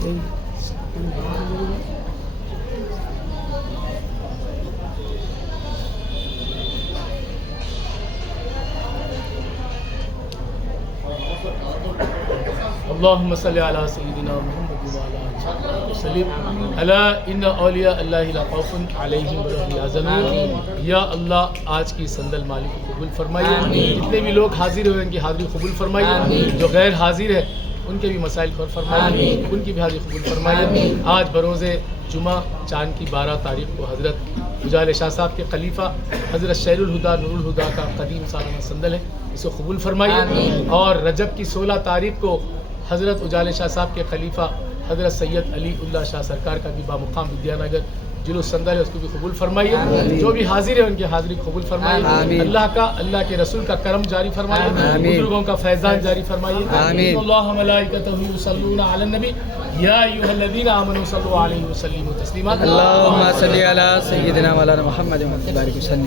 اللهم صل على سيدنا محمد وعلى آله وسلم الا ان اولیاء اللہ لا خوف علیہم ولا هم يحزنون. یا اللہ آج کی صندل مالک کو قبول فرمائیے. جتنے بھی لوگ حاضر ہوئے ان کی حاضری قبول فرمائیے. جو غیر حاضر ہے ان کے بھی مسائل کو فرمائیے, ان کی بھی حاضری قبول فرمائیے. آج بروز جمعہ چاند کی 12 تاریخ کو حضرت اجالِ شاہ صاحب کے خلیفہ حضرت شیر الہدا نور الہدا کا قدیم سالانہ صندل ہے, اسے قبول فرمائیے. اور رجب کی 16 تاریخ کو حضرت اجالِ شاہ صاحب کے خلیفہ حضرت سید علی اللہ شاہ سرکار کا بھی بامقام ودیا نگر جلوس صندل ہے, اس کو بھی قبول فرمائیے. جو بھی حاضر ہے ان کی حاضری قبول فرمائیے. اللہ کے رسول کا کرم جاری فرمائیے, بزرگوں کا فیضان جاری فرمائیے. اللہ ملائکتہ یصلون علی النبی یا ایھا الذین آمنوا صلوا علیہ وسلموا تسلیما. اللهم صل علی سیدنا مولانا محمد وبارک وسلم.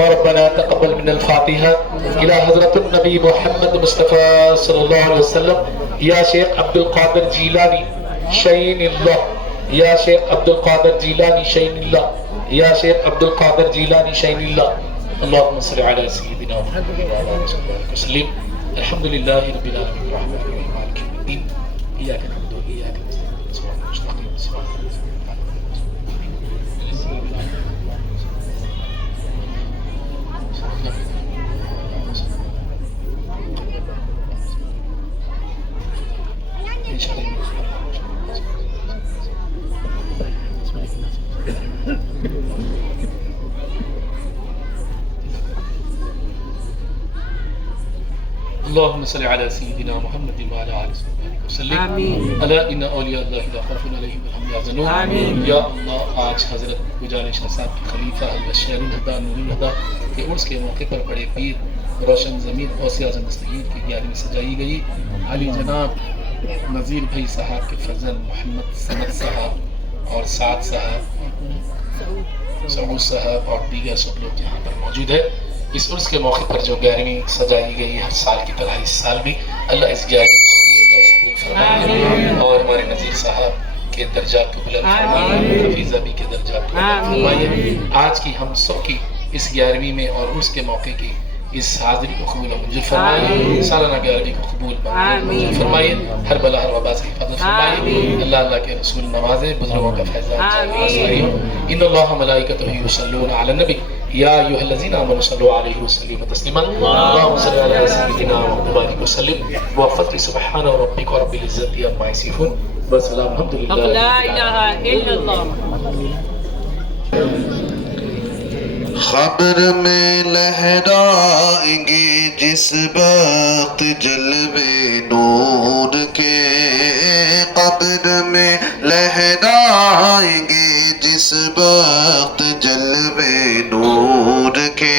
ربنا تقبل من الفاتحة إلى حضرة النبي محمد مصطفى صلى الله عليه وسلم يا شيخ عبد القادر جيلاني شين الله يا شيخ عبد القادر جيلاني شين الله يا شيخ عبد القادر جيلاني شين الله اللهم صل على سيدنا محمد وعلى آله وسلم الحمد لله رب العالمين الرحمن الرحيم مالك يوم الدين إياك نعبد وإياك نستعين صراط المستقيم صراط الذين اللهم صل على سيدنا محمد وعلى آله وسلم آمين ألا إن أولياء الله لا خوف عليهم ولا هم يحزنون آمين یا اللہ آج حضرت گجال شاہ صاحب کے خلیفہ البشیر الہدا نور الہدا کے عرس کے موقع پر بڑے پیر روشن ضمیر غوث اعظم دستگیر کی گیاری میں سجائی گئی علی جناب نذیر بھائی صاحب کے فرزند محمد سند صاحب اور سعد صاحب سعود صاحب اور دیگر سب لوگ یہاں پر موجود ہے اس عرس کے موقع پر جو گیارہویں سجائی گئی ہر سال کی طرح اس سال بھی اللہ اس گیارہویں قبول فرمائے اور ہمارے نذیر صاحب کے درجات کو بلند فرمائے حفیظ ابی کے درجات کو بلند فرمائے آج کی ہم سب کی اس گیارہویں میں اور عرس کے موقع کی اس حاضری کو قبول و منظور فرمائے سالانہ گیارہویں کو قبول منظور فرمائے ہر بلا ہر وبا سے حفاظت فرمائے اللہ اللہ کے رسول نوازے بزرگوں کا فیضان ان اللہ ملائکتہ یصلون علی النبی یا ایھا الذین آمنوا صلوا علیہ وسلم تسلیما اللهم صل علی سیدنا محمد وسلم وفضل سبحان ربک رب العزت عما یصفون والسلام الحمد للہ لا الہ الا اللہ خبر میں لہرائیں گے جس وقت جلوے نور کے قبر میں لہرائیں گے جس وقت جلوے نور کے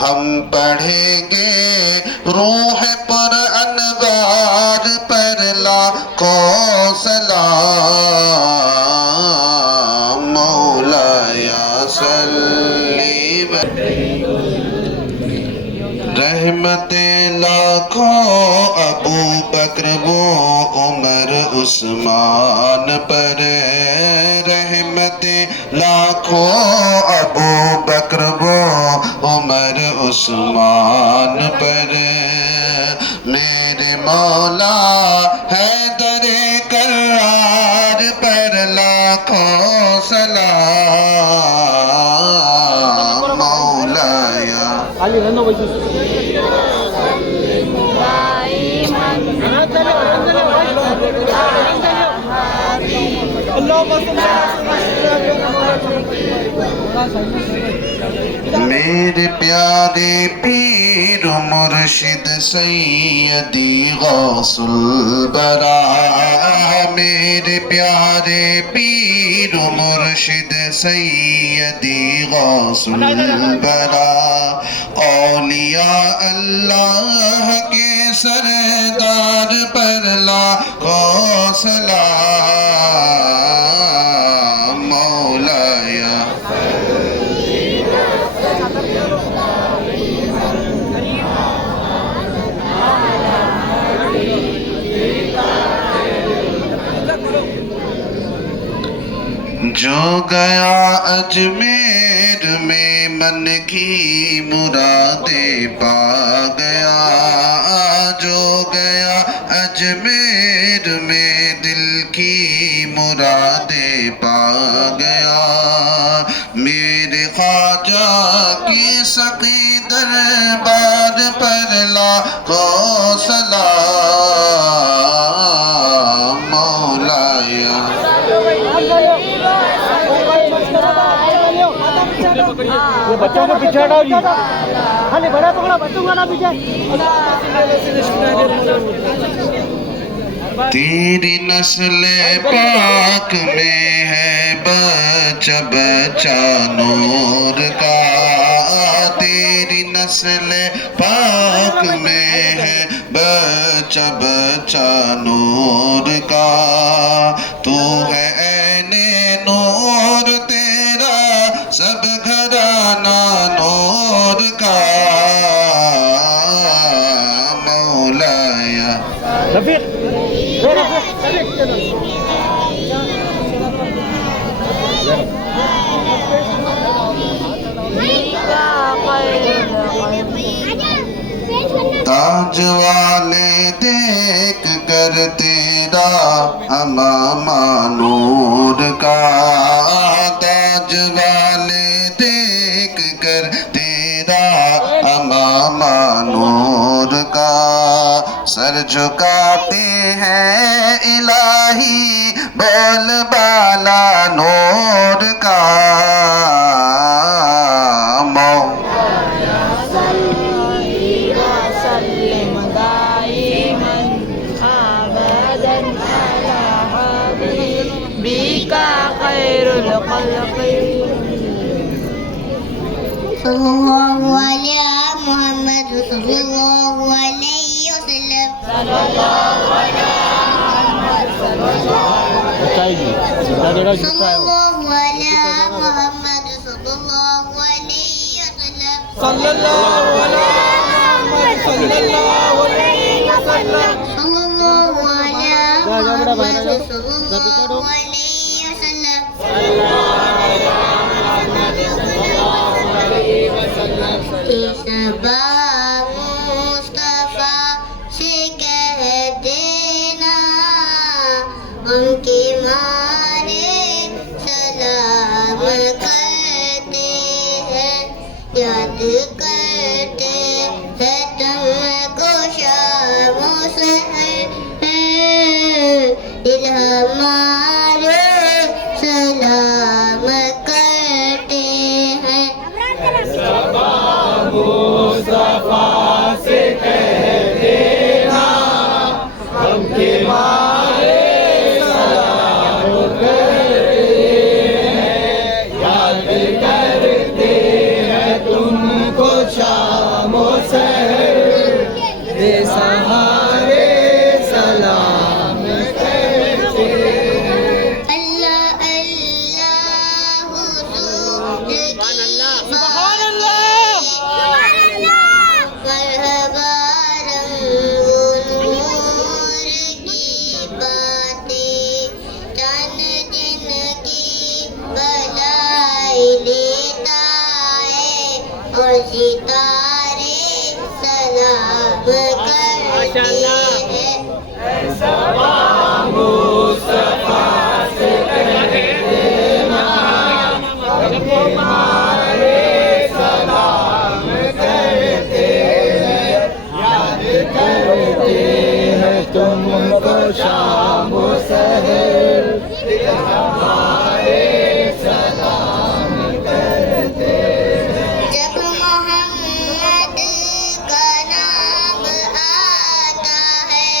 ہم پڑھیں گے روح پر انوار پر لاکھوں سلام مولایا رحمت لاکھوں ابو بکر و عمر عثمان پر رحمت لاکھوں ابو بکر و عمر عثمان پر میرے مولا حیدر کرار پر لاکھوں سلام مولایا میرے پیارے پیر مرشد سیدی غوث البرا میرے پیارے پیر مرشد سیدی غوث البرا اولیاء اللہ کے سردار پر لاکھوں سلام مولایا جو گیا اجمیر میں من کی مرادیں پا گیا جو گیا اجمیر میں دل کی مرادیں پا گیا میرے خواجہ کی سقی دربار پر لاکھوں سلام مولایا بچوں کو پیچھے ہٹاؤ جی خالی بڑا پکڑا بچوں کا نا پیچھے تیری نسل پاک میں ہے بچہ بچہ نور کا تیری نسل پاک میں ہے بچہ بچہ نور کا تو ہے عین نور تیرا سب گھرانہ نور کا مولایا رفیق تاج والے دیکھ کر تیرا امامہ نور کا تاج والے دیکھ کر تیرا امامہ نور کا سر جھکاتے ہیں الہی بول بالا نور کا صلی اللہ علیہ محمد صلی اللہ علیہ وسلم صلی اللہ علیہ محمد صلی اللہ علیہ وسلم صلی اللہ علیہ محمد صلی اللہ علیہ وسلم صلی اللہ علیہ محمد صلی اللہ علیہ وسلم صلی اللہ علیہ محمد صلی اللہ علیہ وسلم شبا مصطفیٰ سے کہہ دینا ہم کے مارے سلام کرتے ہیں یاد کرتے ہیں تم کو شام و سحر دل ہمارے سلام کرتے ہیں مصطفیٰ سے کہہ دینا ہم کے مارے سلام کرتے ہیں یاد کرتے ہیں تم کو شام و سحر دے سہارے سلام کرتے ہیں اللہ اللہ حضور کی سبحان اللہ مرحبا رنگ و نور کی باتیں جان جن کی بلائی لیتا ہے اور ستارے سلام کرتے ہیں مصطفیٰ سے کہہ دینا ہم کے مارے سلام کرتے ہیں یاد کرتے ہیں تم کو شام و سحر دل ہمارے سلام کرتے ہیں جب محمد کا نام آتا ہے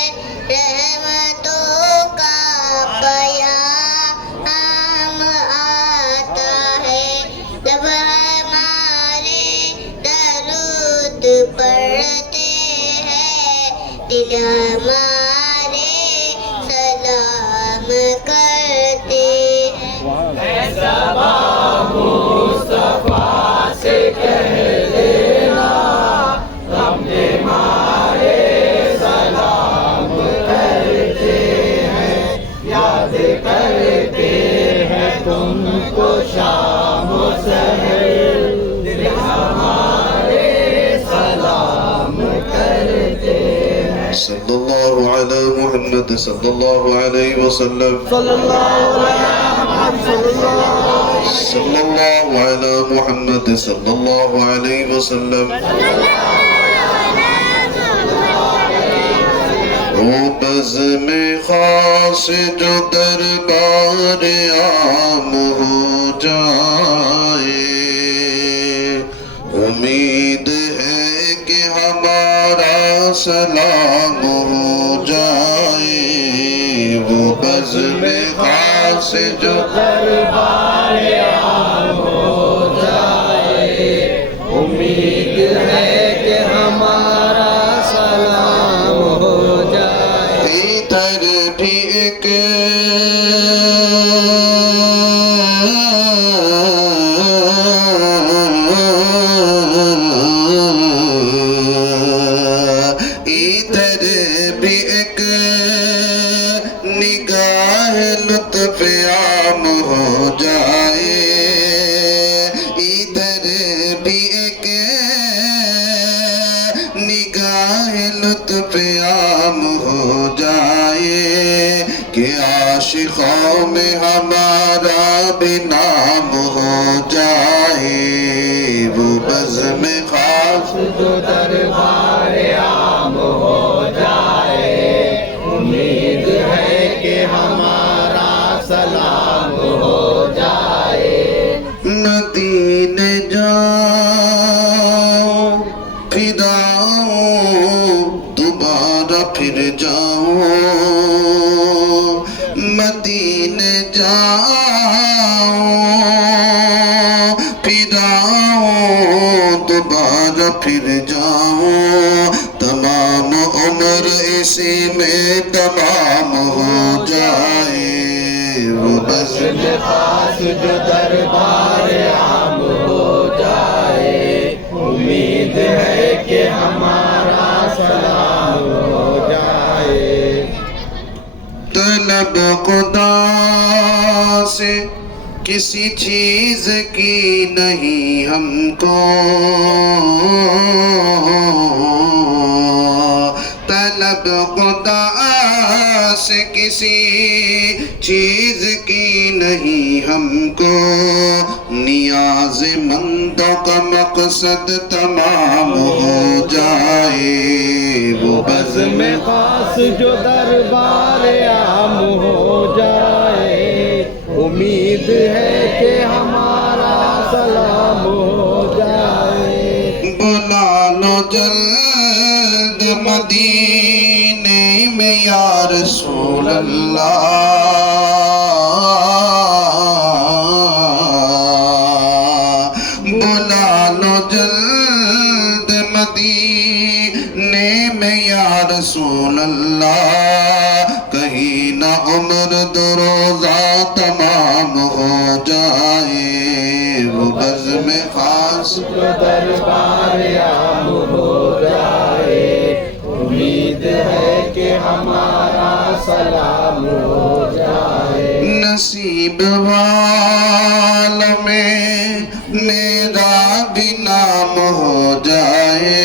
رحمتوں کا پیام آتا ہے جب ہمارے درود پڑھتے ہیں دل ہمارے سلام کرتے ہیں مصطفیٰ سے کہہ دینا ہم کے مارے سلام کرتے ہیں یاد کرتے ہیں تم کو شام و سحر دل ہمارے سلام کرتے ہیں صلی اللہ علیہ محمد صلی اللہ علیہ وسلم صلی اللہ علیہ محمد صلی اللہ صلی اللہ علیہ محمد صلی اللہ علیہ وسلم وہ بزم خاص جو دربار عام ہو جائے امید ہے کہ ہمارا سلام ہو جائے وہ بزم خاص جو دربار عام ہو جائے امید ہے کہ ہمارا سلام ہو جائے ادھر بھی ایک نگاہ لطف عام ہو جائے ادھر بھی ایک نگاہ لطف عام ہو جائے کہ عاشقوں میں ہمارا بھی نام ہو جائے وہ بزم خاص جو دربار عام ہو جائے امید ہے کہ ہمارا سلام ہو جائے مدینے جاؤں پھر آؤں دوبارہ پھر جاؤں مدینے جاؤں پھر آؤں دوبارہ پھر جاؤں تمام عمر اسی میں تمام ہو جائے وہ بزم خاص جو دربار عام ہو جائے امید ہے کہ ہمارا سلام ہو جائے طلب خدا سے کسی چیز کی نہیں ہم کو طلب خدا سے کسی چیز کی نہیں ہم کو نیاز مندوں کا مقصد تمام ہو جائے وہ بزم خاص جو دربار عام ہو جائے امید ہے کہ ہمارا سلام ہو جائے بلا لو جلد مدینے میں یا رسول اللہ بلا لو جلد مدینے میں یا رسول اللہ کہیں نہ عمر دروزہ تمام ہو جائے وہ بزم خاص جو دربار عام ہو جائے امید ہے کہ ہمارا سلام ہو جائے نصیب والوں میں میرا بھی نام ہو جائے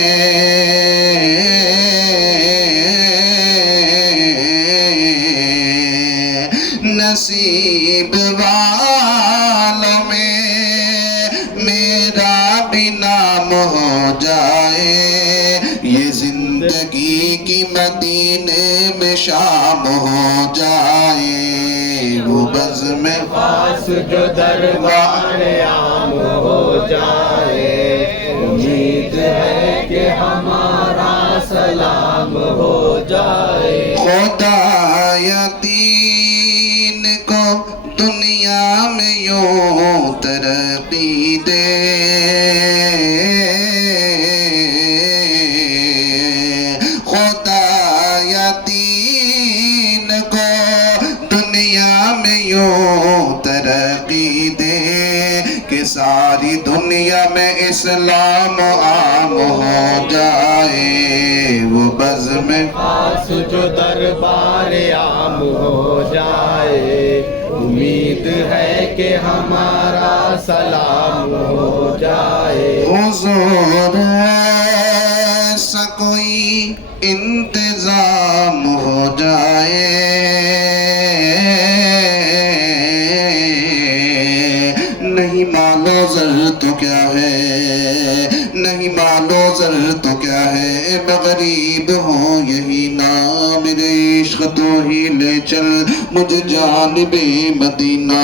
نصیب والوں میں میرا بھی نام ہو جائے یہ زندگی کی مدینے میں شام ہو جائے وہ بزم خاص جو دربار عام ہو جائے امید ہے کہ ہمارا سلام ہو جائے خدا یتین کو دنیا میں یوں ترقی دے خدا یتین کو دنیا میں یوں ترقی دے کہ ساری دنیا میں اسلام عام ہو جائے وہ بزم خاص جو دربار عام ہو جائے امید ہے کہ ہمارا سلام ہو جائے حضور ایسا کوئی انتظام ہو جائے نہیں مانو زر تو کیا ہے، نہیں مانو زر تو کیا ہے، میں غریب ہوں یہی نا، میرے عشق تو ہی لے چل مجھے جانب مدینہ،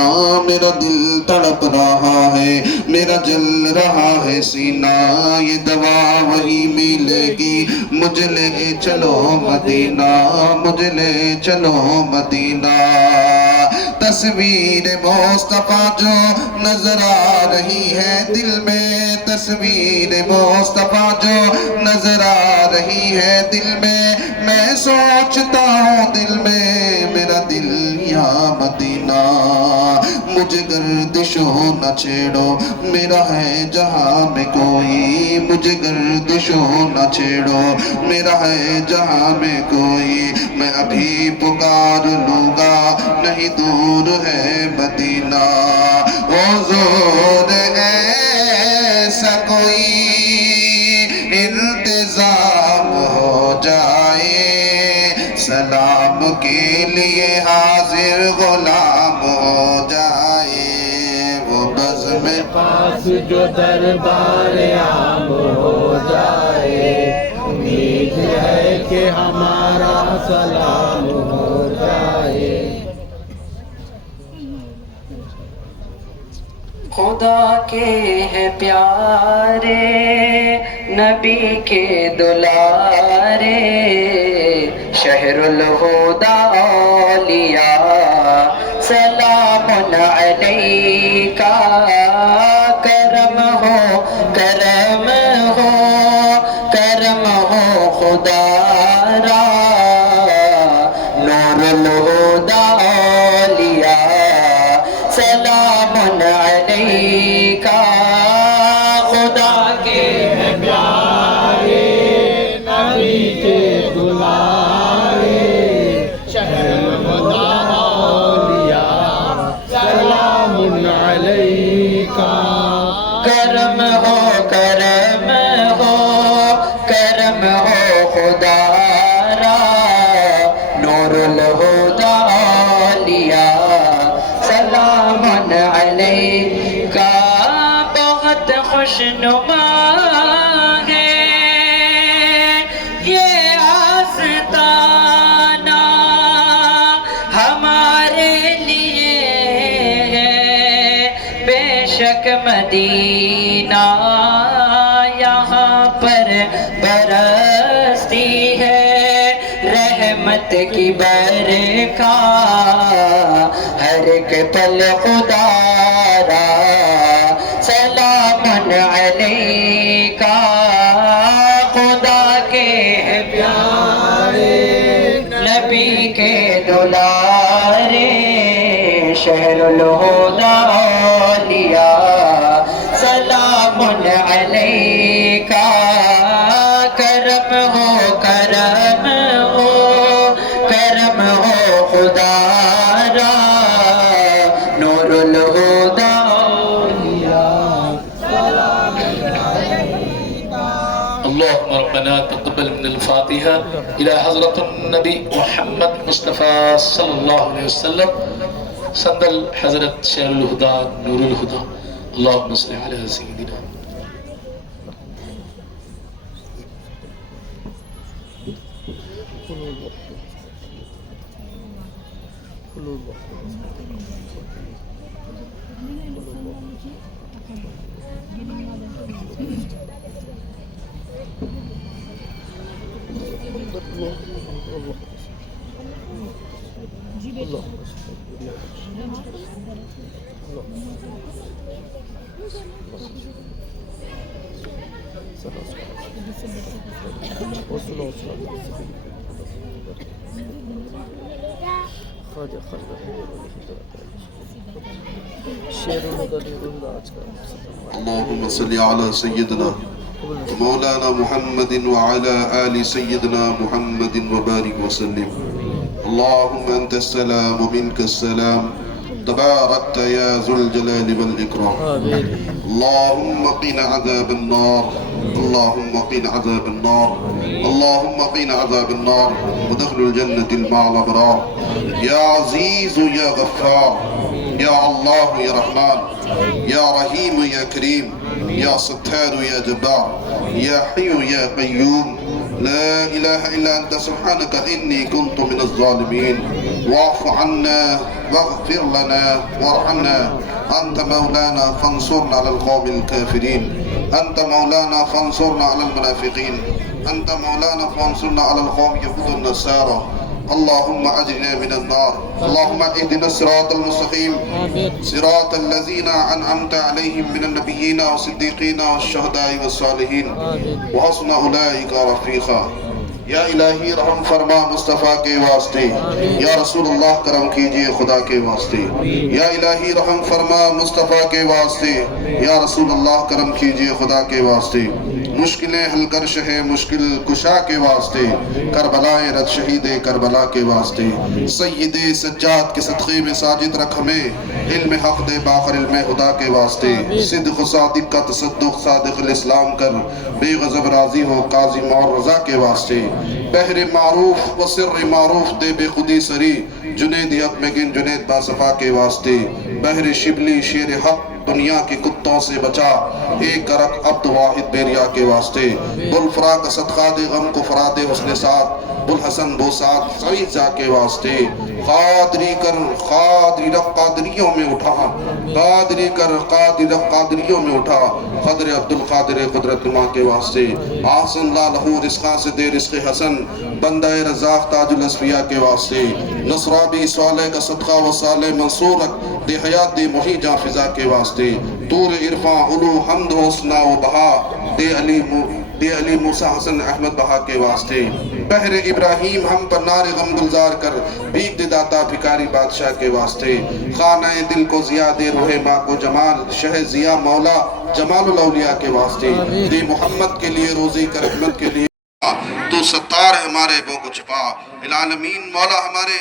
میرا دل تڑپ رہا ہے، میرا جل رہا ہے سینہ، یہ دوا وہی ملے گی، مجھے لے چلو مدینہ، مجھے لے چلو مدینہ۔ تصویر مصطفیٰ جو نظر آ رہی ہے دل میں، تصویر مصطفیٰ جو نظر آ رہی ہے دل میں، میں سوچتا ہوں دل میں میرا دل یہاں مدینہ، مجھے گردشوں نہ چھیڑو میرا ہے جہاں میں کوئی، مجھے گردشوں نہ چھیڑو میرا ہے جہاں میں کوئی، میں ابھی پکار لوں گا نہیں دور ہے مدینہ، حضور ایسا کوئی انتظام ہو جائے، سلام کے لیے حاضر غلام ہو جائے، وہ بزم پاس جو دربار عام ہو جائے، امید ہے کہ ہمارا سلام ہو جائے۔ خدا کے ہے پیارے نبی کے دلارے، شہر الہدی اولیاء سلام علیکہ، کرم ہو کرم ہو کرم ہو خدا را، نور الہدی اولیاء سلام علیکہ، خدا کے ہے پیارے نبی کے دلارے، شہر الہدی اولیاء سلام علیکہ، کرم ہو کرم ہو کرم ہو خدا را، نور الہدی اولیاء سلام علیکہ، بہت خوشنما ہے یہ آستانہ ہمارے لیے ہے، بے شک مدینہ یہاں پر برستی ہے رحمت کی برکات، ہر ایک پل خدا را سلام علیکہ، خدا کے پیارے نبی کے دلارے، شہر الہدی اولیاء سلام علیکہ، کرم ہو کرم ہو کرم ہو خدا را، نور الہدی اولیاء سلام علیکہ۔ اللهم ربنا تقبل من الفاتحة إلى حضرة النبي محمد مصطفى صلى الله عليه وسلم، صندل حضرت شہر الہدی نور الہدی، اللهم صل على سيدنا اللهم صل على سيدنا مولانا محمد وعلى آل سيدنا محمد وبارك وسلم. اللهم أنت السلام ومنك السلام، تباركت يا ذو الجلال والإكرام. اللهم قنا عذاب النار، اللهم قنا عذاب النار، اللهم قنا عذاب النار ودخل الجنة مع الأبرار. يا عزيز يا غفار یا اللہ یا رحمان، یا رحیم یا کریم، یا ستار یا جبار، یا حی یا قیوم، لا الہ الا انت سبحانک انی کنت من الظالمین، واعف عنا واغفر لنا وارحمنا، انت مولانا فانصرنا على القوم الكافرين، انت مولانا فانصرنا على المنافقين، انت مولانا فانصرنا على القوم يهود النصارى، اللهم اجرنا من النار، اللهم اهدنا الصراط المستقيم، صراط الذين انعمت عليهم من النبيين والصديقين والشهداء والصالحين وحسن اولئك رفیقا۔ یا الہی رحم فرما مصطفیٰ کے واسطے، یا رسول اللہ کرم کیجئے خدا کے واسطے، یا الہی رحم فرما مصطفیٰ کے واسطے، یا رسول اللہ کرم کیجئے خدا کے واسطے، مشکلیں حل کر شہ مشکل کشا کے واسطے، کربلائے رد شہید کربلا کے واسطے، سید سجاد کے صدقے میں ساجد رکھ ہمیں، علم حق دے باخر علم خدا کے واسطے، صدق و صادق کا تصدق صادق الاسلام کر، بے غضب راضی ہو قاضی مور رضا کے واسطے، بحر معروف و سر معروف دے بے خودی سری، جنید حق میں گن جنید باصفا کے واسطے، بحر شبلی شیر حق دنیا کے کتوں سے بچا، ایک کرک عبد واحد بیریا کے واسطے، بلفرا کا صدقہ دے غم کو فرا دے حسن ساتھ، بلحسن بوسات سعید جا کے واسطے، قادری کر قادری رق قادریوں میں اٹھا، قادری کر قادری رق قادریوں میں اٹھا، قدر عبدالقادر قدرت ماں کے واسطے، آسن لا لہو رزقہ سے دے رزق حسن، بندہ رزاق تاج الاسفیاء کے واسطے، نصرابی صالح کا صدقہ و صالح منصور رکھ دے حیات دے محی جاں فضا کے واسطے، طور عرفاں علو حمد حسنہ و بہا دے علی موسیٰ حسن احمد بہا کے واسطے، بحر ابراہیم ہم پر نار غم گلزار کر بھیک دے داتا بھکاری بادشاہ کے واسطے، خانہ دل کو ضیاء دے روح ماں کو جمال شہ ضیاء مولا جمال الاولیاء کے واسطے، دے محمد کے لیے روزی کر رحمت کے لیے تو ستار ہے ہمارے بوں کو چھپا، العالمین مولا ہمارے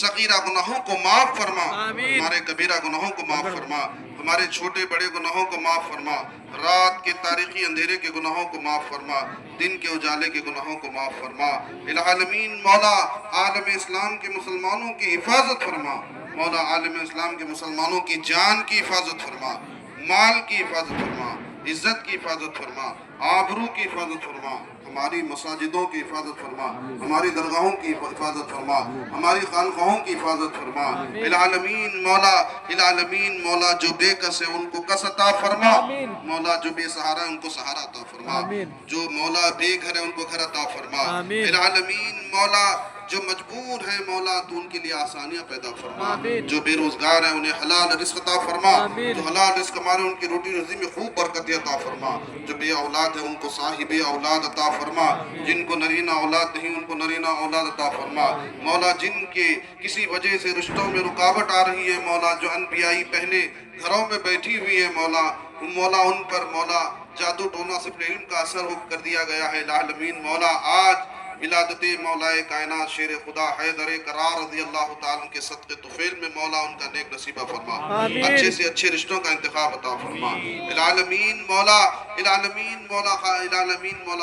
صغیرہ گناہوں کو معاف فرما، ہمارے کبیرہ گناہوں کو معاف فرما، ہمارے چھوٹے بڑے گناہوں کو معاف فرما، رات کے تاریخی اندھیرے کے گناہوں کو معاف فرما، دن کے اجالے کے گناہوں کو معاف فرما، العالمین مولا عالم اسلام کے مسلمانوں کی حفاظت فرما، مولا عالم اسلام کے مسلمانوں کی جان کی حفاظت فرما، مال کی حفاظت فرما، عزت کی حفاظت فرما، آبرو کی حفاظت فرما، ہماری مساجدوں کی حفاظت فرما، ہماری درگاہوں کی حفاظت فرما، ہماری خانقاہوں کی حفاظت فرما، العالمین مولا جو بے کس ہے ان کو کس عطا فرما، مولا جو بے سہارا ہے ان کو سہارا عطا فرما، جو مولا بے گھر ہے ان کو گھر عطا فرما، العالمین مولا جو مجبور ہیں مولا تو ان کے لیے آسانیاں پیدا فرما، جو بے روزگار ہیں انہیں حلال رزق عطا فرما، جو حلال رزق مارے ان کی روٹی روزی میں خوب برکت عطا فرما، جو بے اولاد ہیں ان کو صاحب اولاد عطا فرما، جن کو نرینہ اولاد نہیں ان کو نرینہ اولاد عطا فرما، مولا جن کے کسی وجہ سے رشتوں میں رکاوٹ آ رہی ہے مولا جو انبیائی پہنے گھروں میں بیٹھی ہوئی ہے مولا ان پر مولا جادو ٹونا سے علم کا اثر کر دیا گیا ہے، العالمین مولا آج ولادت مولا کائنات شیر خدا حیدر قرار رضی اللہ تعالیٰ کے صدقے طفیل میں مولا ان کا نیک نصیبہ فرما، اچھے سے اچھے رشتوں کا انتخاب عطا فرما، العالمین مولا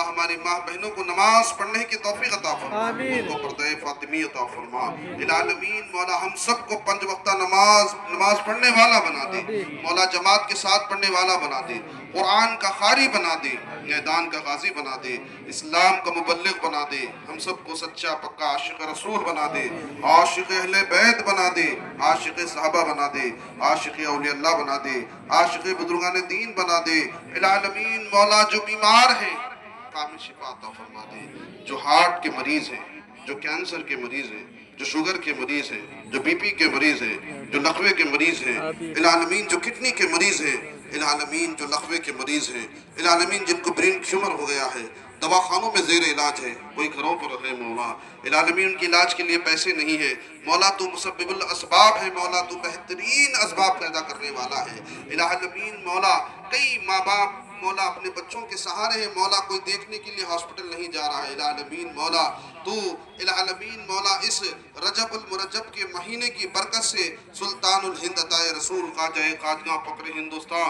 ہماری ماں بہنوں کو نماز پڑھنے کی توفیق عطا فرما، ان کو پردہ فاطمی عطا فرما، العالمین مولا ہم سب کو 5 وقتہ نماز پڑھنے والا بنا دے، مولا جماعت کے ساتھ پڑھنے والا بنا دے، قرآن کا قاری بنا دے، میدان کا غازی بنا دے، اسلام کا مبلغ بنا دے، ہم سب کو سچا پکا عاشق رسول بنا دے، عاشق اہل بیت بنا دے، عاشق صحابہ بنا دے، عاشق اولیاء اللہ بنا دے، عاشق بزرگان دین بنا دے، العالمین مولا جو بیمار ہیں کامل شفا عطا فرما دے، جو ہارٹ کے مریض ہیں، جو کینسر کے مریض ہیں، جو شوگر کے مریض ہیں، جو بی پی کے مریض ہیں، جو لقوے کے مریض ہیں، العالمین جو کڈنی کے مریض ہیں، العالمین جو لقوے کے مریض ہیں، العالمین جن کو برین ٹیومر ہو گیا ہے، دواخانوں میں زیر علاج ہے، کوئی گھروں پر ہے مولا، العالمین ان کی علاج کے لیے پیسے نہیں ہے، مولا تو مسبب الاسباب ہے، مولا تو بہترین اسباب پیدا کرنے والا ہے، العالمین مولا کئی ماں باپ مولا اپنے بچوں کے سہارے ہیں، مولا کوئی دیکھنے کے لیے ہاسپٹل نہیں جا رہا ہے، العالمین مولا تو العالمین مولا اس رجب المرجب کے مہینے کی برکت سے سلطان الہند عطائے رسول خواجہ قادیاں فقر ہندوستان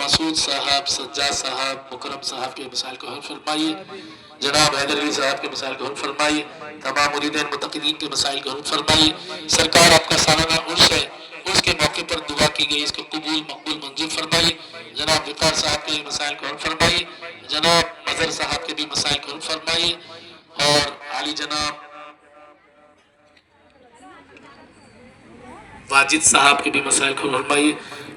مسعود صاحب، سجاد صاحب، مکرم صاحب کے مسائل کو حل فرمائیے، جناب حیدر علی صاحب کے مسائل کو حل فرمائیے، تمام مریدین متقدین کے مسائل کو حل فرمائیے۔ سرکار آپ کا سالانہ عرس ہے، اس کے موقع پر دعا کی گئی، اس کو قبول مقبول منظور فرمائیے۔ جناب وقار صاحب کے مسائل کو حل فرمائیے، جناب مظہر صاحب کے بھی مسائل کو حل فرمائیے، اور عالی جناب واجد صاحب کے بھی مسائل کو فرمائیے،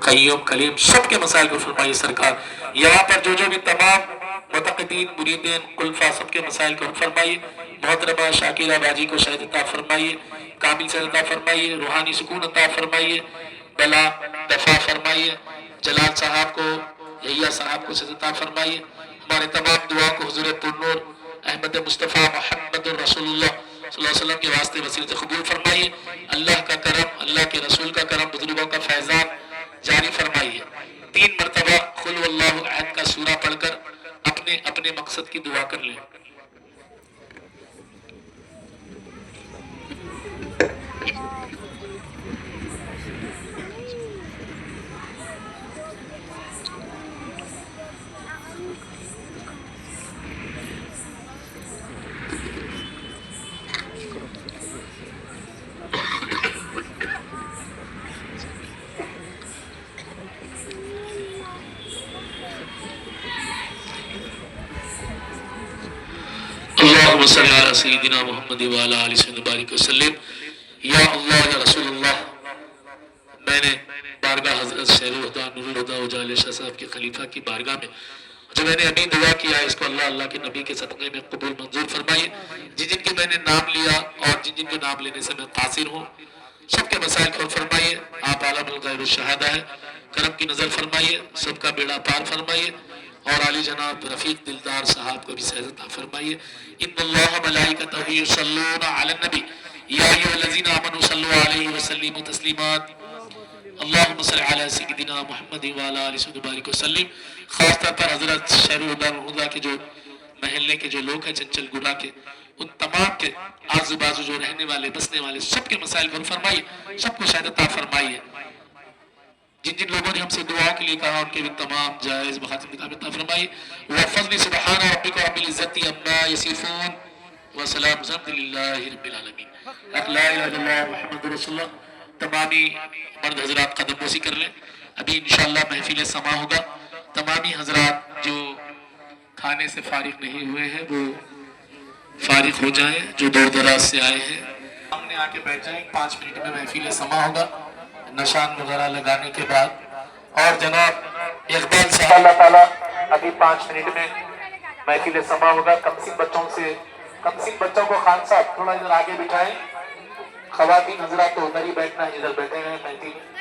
قیوم کلیم سب کے مسائل کو فرمائیے۔ سرکار یہاں پر جو بھی تمام متقدین مریدین خلفاء سب کے مسائل کو فرمائیے۔ محترمہ شاکرہ باجی کو شہد عطا فرمائیے، کامل شہد عطا فرمائیے، روحانی سکون عطا فرمائیے، بلا دفع فرمائیے۔ جلال صاحب کو، یحییٰ صاحب کو شہد عطا فرمائیے۔ ہمارے تمام دعا کو حضور پرنور احمد مصطفیٰ محمد رسول اللہ صلی اللہ علیہ وسلم کے واسطے وسیلے سے قبول فرمائیے۔ اللہ کا کرم، اللہ کے رسول کا کرم، بزرگوں کا فیضان جاری فرمائیے۔ 3 مرتبہ قل هو اللہ احد کا سورہ پڑھ کر اپنے اپنے مقصد کی دعا کر لیں۔ اللہم صلی علی سیدنا محمد وعلی آلہ سیدنا بارک وسلم۔ یا اللہ یا رسول اللہ، میں نے بارگاہ حضرت شہر الہدا نور الہدا اجالِ شاہ صاحب کے خلیفہ کی بارگاہ میں جو میں نے ابھی دعا کیا ہے، اس کو اللہ کے نبی کے صدقے میں قبول منظور فرمائیے۔ جن کے میں نے نام لیا اور جن کے نام لینے سے میں قاصر ہوں، سب کے مسائل کو فرمائیے۔ آپ عالم الغیب الشہادہ ہے، کرم کی نظر فرمائیے، سب کا بیڑا پار فرمائیے، اور علی جناب رفیق دلدار صاحب کو بھی سعادت عطا فرمائیے۔ ان اللہ ملائکتہ یصلون علی النبی یا ایھا الذین آمنوا صلوا علیہ وسلموا تسلیما۔ اللہم صل علی سیدنا محمد وعلی آلہ سیدنا بارک وسلم۔ خاص طور پر حضرت شہر الہدا کے جو محلے کے جو لوگ ہیں چنچل گڑا کے، ان تمام کے آزو بازو جو رہنے والے بسنے والے سب کے مسائل کو فرمائیے، سب کو شہادت عطا فرمائیے۔ جن لوگوں نے ہم سے دعا کے لیے کہا، ان کے بھی تمام جائز بخاتم کتاب عطا فرمائیے۔ وَفَضْلِ سُبْحَانَ رَبِّكَ رَبِّ الْعِزَّةِ عَمَّا يَصِفُونَ وَسَلَامٌ الْحَمْدُ لِلَّهِ رَبِّ الْعَالَمِينَ۔ لا الہ الا اللہ محمد رسول اللہ۔ تمامی مرد حضرات قدم بوسی کر لیں، ابھی انشاءاللہ محفل سما ہوگا۔ تمامی حضرات جو کھانے سے فارغ نہیں ہوئے ہیں وہ فارغ ہو جائیں، جو دور دراز سے آئے ہیں سامنے آ کے بیٹھ جائیں۔ 5 منٹ میں محفل سما ہوگا نشان وغیرہ لگانے کے بعد۔ اور جناب اقبال صاحب اللہ تعالیٰ ابھی 5 منٹ میں محفل سما ہوگا۔ کمسن بچوں کو خان صاحب تھوڑا ادھر آگے بٹھائیں، خواتین حضرات تو ادھر ہی بیٹھنا ہے جدھر بیٹھے ہیں محفل میں۔